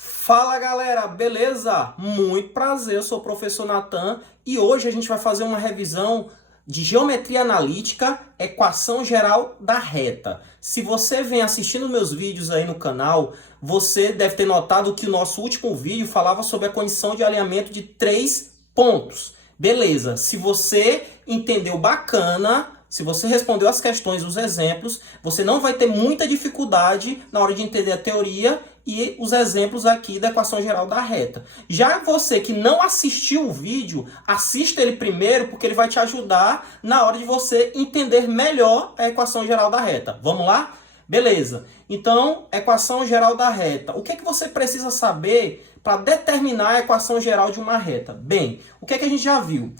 Fala galera, beleza? Muito prazer, eu sou o professor Natan e hoje a gente vai fazer uma revisão de geometria analítica, equação geral da reta. Se você vem assistindo meus vídeos aí no canal, você deve ter notado que o nosso último vídeo falava sobre a condição de alinhamento de 3 pontos. Beleza, se você entendeu bacana, se você respondeu as questões, os exemplos, você não vai ter muita dificuldade na hora de entender a teoria e os exemplos aqui da equação geral da reta. Já você que não assistiu o vídeo, assista ele primeiro, porque ele vai te ajudar na hora de você entender melhor a equação geral da reta. Vamos lá? Beleza. Então, equação geral da reta. O que é que você precisa saber para determinar a equação geral de uma reta? Bem, o que é que a gente já viu?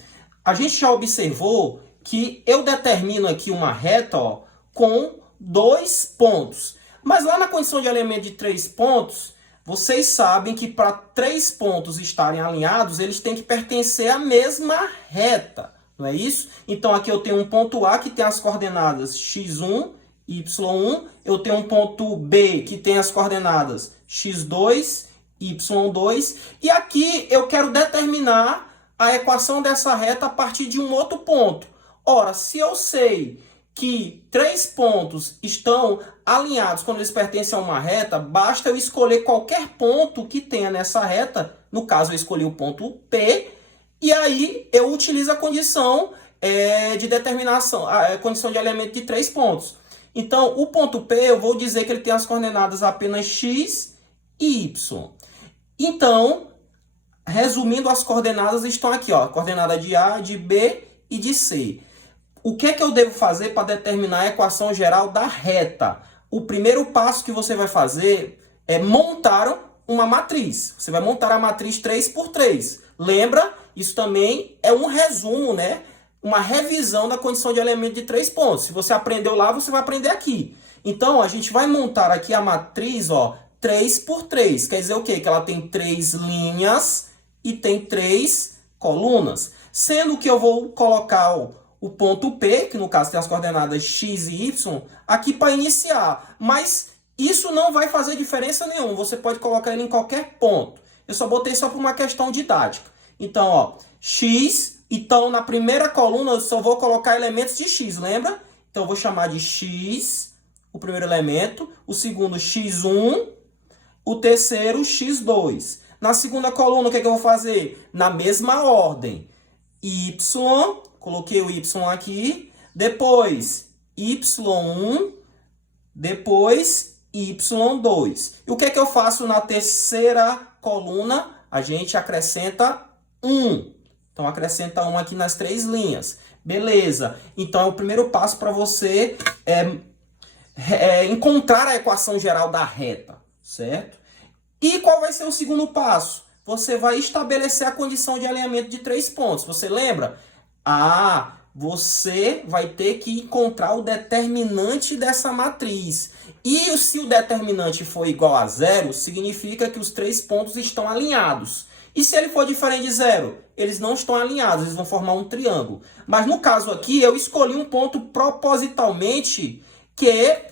A gente já observou que eu determino aqui uma reta com 2 pontos. Mas lá na condição de alinhamento de 3 pontos, vocês sabem que para 3 pontos estarem alinhados, eles têm que pertencer à mesma reta, não é isso? Então aqui eu tenho um ponto A que tem as coordenadas x1, y1. Eu tenho um ponto B que tem as coordenadas x2, y2. E aqui eu quero determinar a equação dessa reta a partir de um outro ponto. Ora, se eu sei que 3 pontos estão alinhados quando eles pertencem a uma reta, basta eu escolher qualquer ponto que tenha nessa reta. No caso, eu escolhi o ponto P, e aí eu utilizo a condição de determinação, a condição de alinhamento de 3 pontos. Então, o ponto P, eu vou dizer que ele tem as coordenadas apenas x e y. Então, resumindo, as coordenadas estão aqui, ó, a coordenada de A, de B e de C. O que é que eu devo fazer para determinar a equação geral da reta? O primeiro passo que você vai fazer é montar uma matriz. Você vai montar a matriz 3 por 3. Lembra? Isso também é um resumo, né? Uma revisão da condição de alinhamento de 3 pontos. Se você aprendeu lá, você vai aprender aqui. Então, a gente vai montar aqui a matriz, ó, 3 por 3. Quer dizer o quê? Que ela tem 3 linhas e tem 3 colunas. Sendo que eu vou colocar o ponto P, que no caso tem as coordenadas x e y, aqui para iniciar. Mas isso não vai fazer diferença nenhuma. Você pode colocar ele em qualquer ponto. Eu só botei só por uma questão didática. Então, ó, x. Então, na primeira coluna, eu só vou colocar elementos de x, lembra? Então, eu vou chamar de x, o primeiro elemento. O segundo, x1. O terceiro, x2. Na segunda coluna, o que é que eu vou fazer? Na mesma ordem. Y. Coloquei o y aqui, depois y1, depois y2. E o que é que eu faço na terceira coluna? A gente acrescenta 1. Então, acrescenta 1 aqui nas 3 linhas. Beleza. Então, é o primeiro passo para você encontrar a equação geral da reta, certo? E qual vai ser o segundo passo? Você vai estabelecer a condição de alinhamento de 3 pontos. Você lembra? Você vai ter que encontrar o determinante dessa matriz. E se o determinante for igual a 0, significa que os 3 pontos estão alinhados. E se ele for diferente de 0? Eles não estão alinhados, eles vão formar um triângulo. Mas no caso aqui, eu escolhi um ponto propositalmente que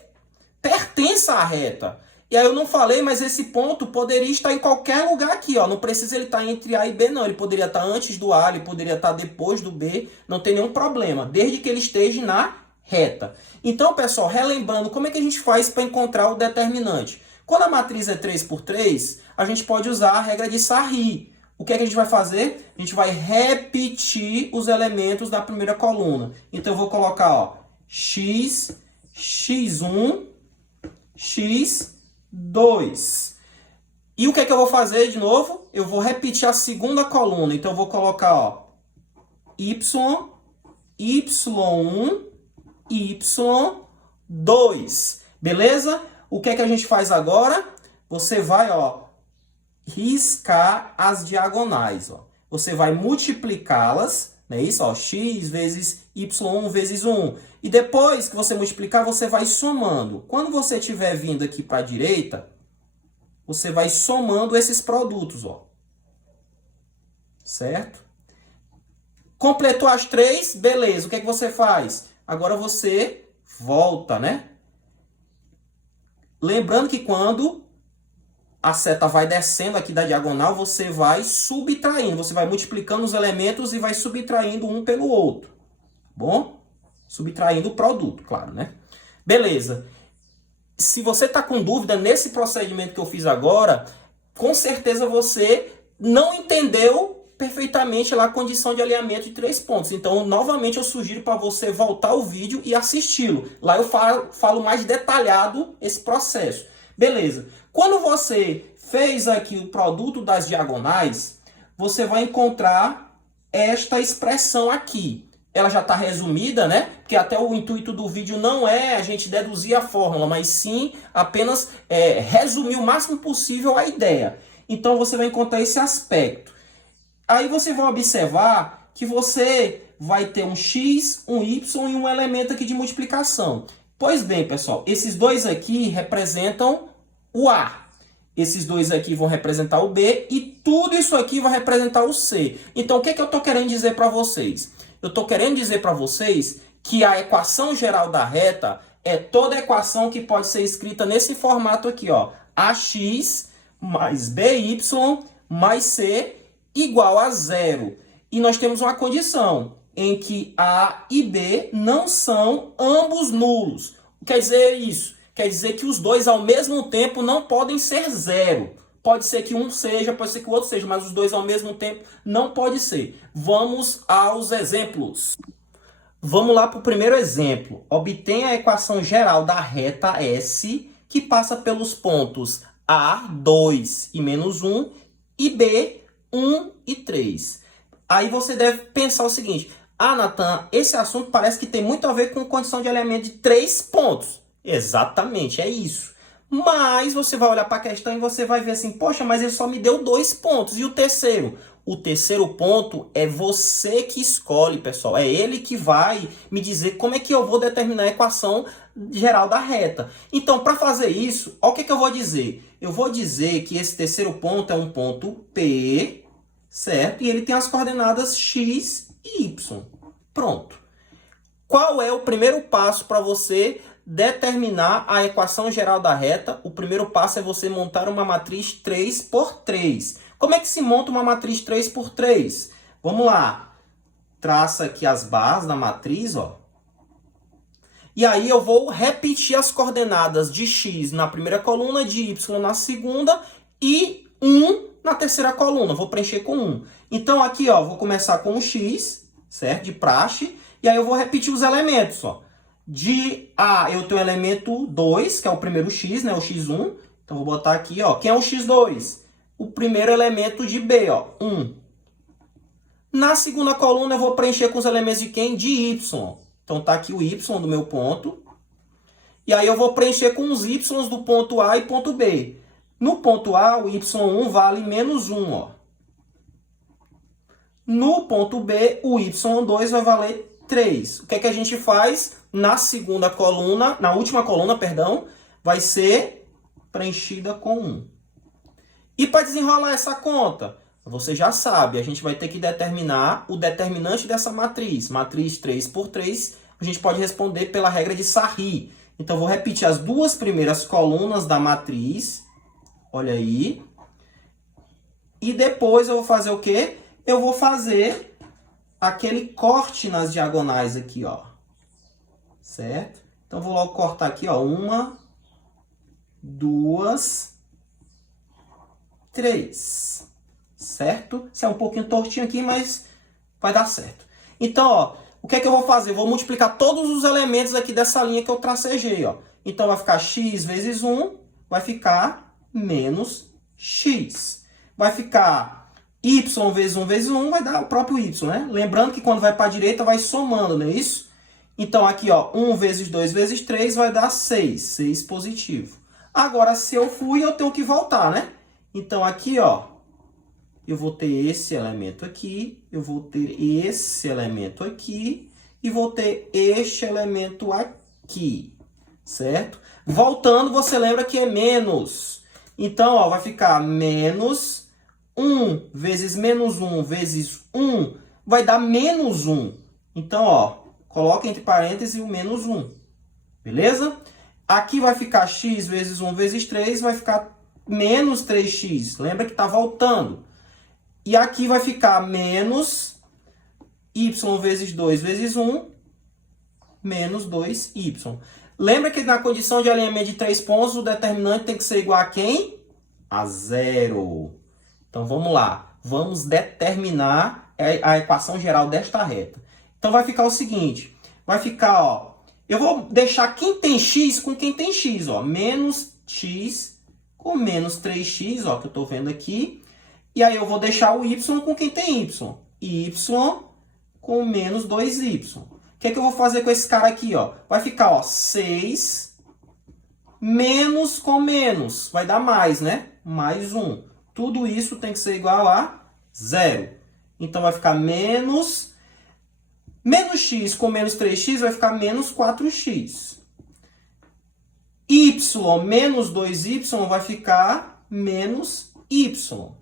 pertença à reta. E aí eu não falei, mas esse ponto poderia estar em qualquer lugar aqui, ó. Não precisa ele estar entre A e B, não. Ele poderia estar antes do A, ele poderia estar depois do B. Não tem nenhum problema, desde que ele esteja na reta. Então, pessoal, relembrando, como é que a gente faz para encontrar o determinante? Quando a matriz é 3 por 3, a gente pode usar a regra de Sarri. O que é que a gente vai fazer? A gente vai repetir os elementos da primeira coluna. Então, eu vou colocar, ó, x, x1, x2. E o que é que eu vou fazer de novo? Eu vou repetir a segunda coluna. Então, eu vou colocar, ó, y, y1, y2. Beleza? O que é que a gente faz agora? Você vai, ó, riscar as diagonais, ó. Você vai multiplicá-las, não é isso? Ó, x vezes y1 vezes 1. E depois que você multiplicar, você vai somando. Quando você estiver vindo aqui para a direita, você vai somando esses produtos, ó. Certo? Completou as 3, beleza. O que é que você faz? Agora você volta, né? Lembrando que quando a seta vai descendo aqui da diagonal, você vai subtraindo, você vai multiplicando os elementos e vai subtraindo um pelo outro. Bom? Subtraindo o produto, claro, né? Beleza. Se você está com dúvida nesse procedimento que eu fiz agora, com certeza você não entendeu perfeitamente lá a condição de alinhamento de 3 pontos. Então, novamente, eu sugiro para você voltar o vídeo e assisti-lo. Lá eu falo mais detalhado esse processo. Beleza. Quando você fez aqui o produto das diagonais, você vai encontrar esta expressão aqui. Ela já está resumida, né? Porque até o intuito do vídeo não é a gente deduzir a fórmula, mas sim apenas resumir o máximo possível a ideia. Então, você vai encontrar esse aspecto. Aí você vai observar que você vai ter um x, um y e um elemento aqui de multiplicação. Pois bem, pessoal, esses dois aqui representam o A. Esses dois aqui vão representar o B e tudo isso aqui vai representar o C. Então, o que eu estou querendo dizer para vocês? Eu estou querendo dizer para vocês que a equação geral da reta é toda equação que pode ser escrita nesse formato aqui, ó. AX mais BY mais C igual a zero. E nós temos uma condição em que A e B não são ambos nulos. O que quer dizer isso? Quer dizer que os dois ao mesmo tempo não podem ser zero. Pode ser que um seja, pode ser que o outro seja, mas os dois ao mesmo tempo não pode ser. Vamos aos exemplos. Vamos lá para o primeiro exemplo. Obtenha a equação geral da reta S, que passa pelos pontos A, 2 e menos 1, e B, 1 e 3. Aí você deve pensar o seguinte: ah, Natan, esse assunto parece que tem muito a ver com condição de alinhamento de 3 pontos. Exatamente, é isso. Mas você vai olhar para a questão e você vai ver assim: poxa, mas ele só me deu 2 pontos. E o terceiro? O terceiro ponto é você que escolhe, pessoal. É ele que vai me dizer como é que eu vou determinar a equação geral da reta. Então, para fazer isso, olha o que eu vou dizer. Eu vou dizer que esse terceiro ponto é um ponto P, certo? E ele tem as coordenadas x e y. Pronto. Qual é o primeiro passo para você determinar a equação geral da reta? O primeiro passo é você montar uma matriz 3 por 3. Como é que se monta uma matriz 3 por 3? Vamos lá. Traça aqui as barras da matriz, ó. E aí eu vou repetir as coordenadas de x na primeira coluna, de y na segunda e 1 na terceira coluna. Vou preencher com 1. Então aqui, ó, vou começar com o x, certo? De praxe. E aí eu vou repetir os elementos, ó. De A eu tenho o elemento 2, que é o primeiro x, né? O x1. Então vou botar aqui, ó. Quem é o x2? O primeiro elemento de B, ó. 1. Na segunda coluna eu vou preencher com os elementos de quem? De y. Então tá aqui o y do meu ponto. E aí eu vou preencher com os y do ponto A e ponto B. No ponto A, o y1 vale menos 1, ó. No ponto B, o y2 vai valer 3. O que é que a gente faz? Na segunda coluna, na última coluna, perdão, vai ser preenchida com 1. E para desenrolar essa conta, você já sabe, a gente vai ter que determinar o determinante dessa matriz. Matriz 3 por 3, a gente pode responder pela regra de Sarri. Então, vou repetir as duas primeiras colunas da matriz. Olha aí. E depois eu vou fazer o quê? Eu vou fazer aquele corte nas diagonais aqui, ó. Certo? Então, vou logo cortar aqui, ó. 1, 2, 3. Certo? Isso é um pouquinho tortinho aqui, mas vai dar certo. Então, ó, o que é que eu vou fazer? Eu vou multiplicar todos os elementos aqui dessa linha que eu tracejei, ó. Então, vai ficar x vezes 1, vai ficar menos x. Vai ficar y vezes 1 vezes 1, vai dar o próprio y, né? Lembrando que quando vai para a direita, vai somando, não é isso? Então, aqui, ó, 1 vezes 2 vezes 3 vai dar 6. 6 positivo. Agora, se eu fui, eu tenho que voltar, né? Então, aqui, ó, eu vou ter esse elemento aqui, eu vou ter esse elemento aqui e vou ter este elemento aqui, certo? Voltando, você lembra que é menos. Então, ó, vai ficar menos 1 vezes menos 1 vezes 1 vai dar menos 1. Então, ó, coloca entre parênteses o menos 1. Beleza? Aqui vai ficar x vezes 1 vezes 3, vai ficar menos 3x. Lembra que está voltando. E aqui vai ficar menos y vezes 2 vezes 1, menos 2y. Lembra que na condição de alinhamento de 3 pontos, o determinante tem que ser igual a quem? A 0. Então, vamos lá. Vamos determinar a equação geral desta reta. Então, vai ficar o seguinte. Vai ficar, ó. Eu vou deixar quem tem x com quem tem x, ó. Menos x com menos 3x, ó, que eu estou vendo aqui. E aí, eu vou deixar o y com quem tem y. Y com menos 2y. O que é que eu vou fazer com esse cara aqui, ó? Vai ficar, ó, 6 menos com menos. Vai dar mais, né? Mais 1. Tudo isso tem que ser igual a 0. Então, vai ficar menos x com menos 3x vai ficar menos 4x. Y menos 2y vai ficar menos y.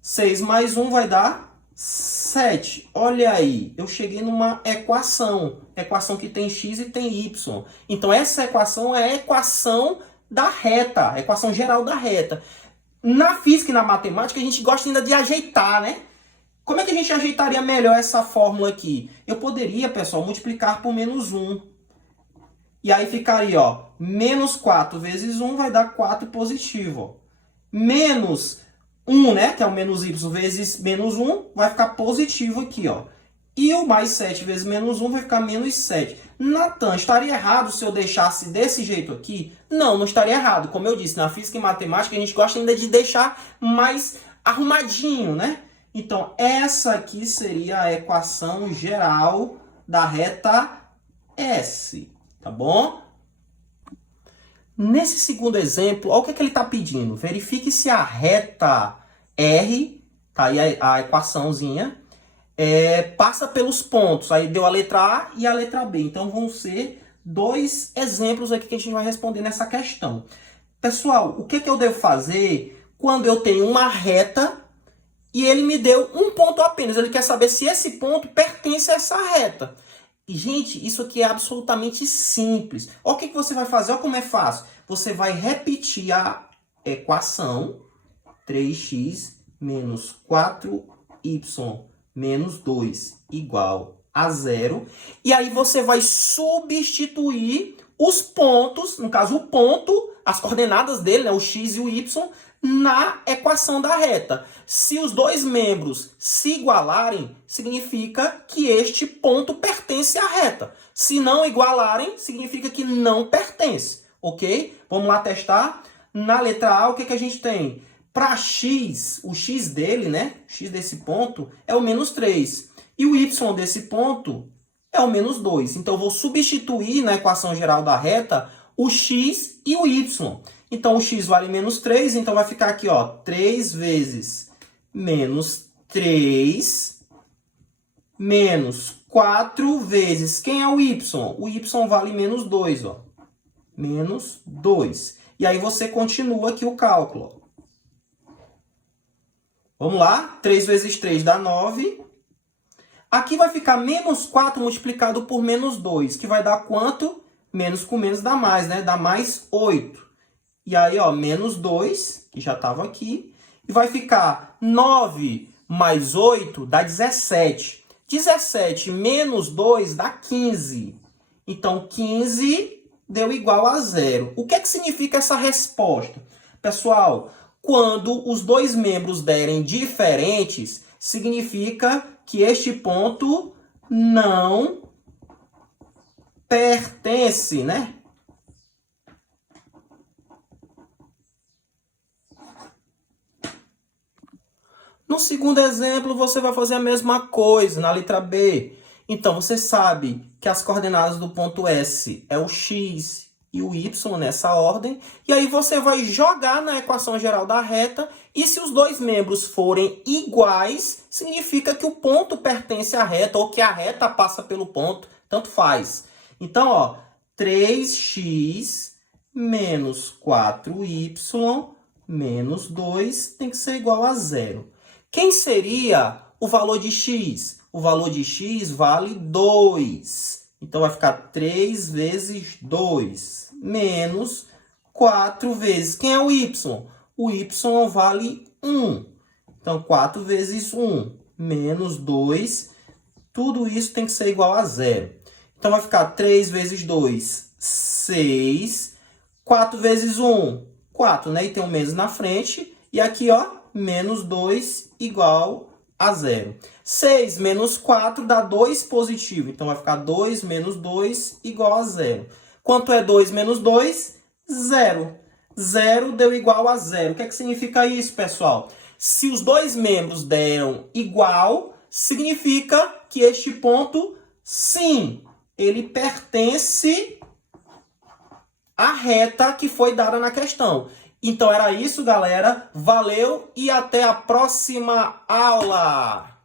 6 mais 1 vai dar 7. Olha aí, eu cheguei numa equação. Equação que tem x e tem y. Então, essa equação é a equação da reta. A equação geral da reta. Na física e na matemática, a gente gosta ainda de ajeitar, né? Como é que a gente ajeitaria melhor essa fórmula aqui? Eu poderia, pessoal, multiplicar por menos 1. E aí ficaria, ó, menos 4 vezes 1 vai dar 4 positivo. Ó. Menos 1, né, que é o menos y vezes menos 1, vai ficar positivo aqui, ó. E o mais 7 vezes menos 1 vai ficar menos 7. Natan, estaria errado se eu deixasse desse jeito aqui? Não, não estaria errado. Como eu disse, na física e matemática a gente gosta ainda de deixar mais arrumadinho, né? Então, essa aqui seria a equação geral da reta S, tá bom? Nesse segundo exemplo, olha o que ele está pedindo. Verifique se a reta R, tá aí a equaçãozinha, passa pelos pontos. Aí deu a letra A e a letra B. Então, vão ser 2 exemplos aqui que a gente vai responder nessa questão. Pessoal, o que eu devo fazer quando eu tenho uma reta e ele me deu um ponto apenas? Ele quer saber se esse ponto pertence a essa reta. E, gente, isso aqui é absolutamente simples. Olha o que você vai fazer, olha como é fácil. Você vai repetir a equação 3x menos 4y menos 2 igual a 0. E aí você vai substituir os pontos, no caso o ponto, as coordenadas dele, né, o x e o y, na equação da reta. Se os dois membros se igualarem, significa que este ponto pertence à reta. Se não igualarem, significa que não pertence, ok? Vamos lá testar. Na letra A, o que a gente tem? Para x, o x dele, né? O x desse ponto é o menos 3. E o y desse ponto é o menos 2. Então, eu vou substituir na equação geral da reta o x e o y. Então, o x vale menos 3, então vai ficar aqui, ó, 3 vezes menos 3 menos 4 vezes, quem é o y? O y vale menos 2, ó, menos 2. E aí você continua aqui o cálculo. Vamos lá, 3 vezes 3 dá 9. Aqui vai ficar menos 4 multiplicado por menos 2, que vai dar quanto? Menos com menos dá mais, né? Dá mais 8. E aí, ó, menos 2, que já estava aqui. E vai ficar 9 mais 8 dá 17. 17 menos 2 dá 15. Então, 15 deu igual a 0. O que é que significa essa resposta? Pessoal, quando os dois membros derem diferentes, significa que este ponto não pertence, né? No segundo exemplo, você vai fazer a mesma coisa na letra B. Então, você sabe que as coordenadas do ponto S é o x e o y nessa ordem. E aí você vai jogar na equação geral da reta. E se os dois membros forem iguais, significa que o ponto pertence à reta ou que a reta passa pelo ponto. Tanto faz. Então, ó, 3x menos 4y menos 2 tem que ser igual a 0. Quem seria o valor de x? O valor de x vale 2. Então, vai ficar 3 vezes 2 menos 4 vezes... Quem é o y? o y vale 1. Então, 4 vezes 1 menos 2, tudo isso tem que ser igual a 0. Então, vai ficar 3 vezes 2, 6. 4 vezes 1, 4, né? E tem um menos na frente. E aqui, ó, menos 2 igual a 0. 6 menos 4 dá 2 positivo. Então, vai ficar 2 menos 2 igual a 0. Quanto é 2 menos 2? 0. 0 deu igual a 0. O que é que significa isso, pessoal? Se os dois membros deram igual, significa que este ponto, sim, ele pertence à reta que foi dada na questão. Então, era isso, galera. Valeu e até a próxima aula!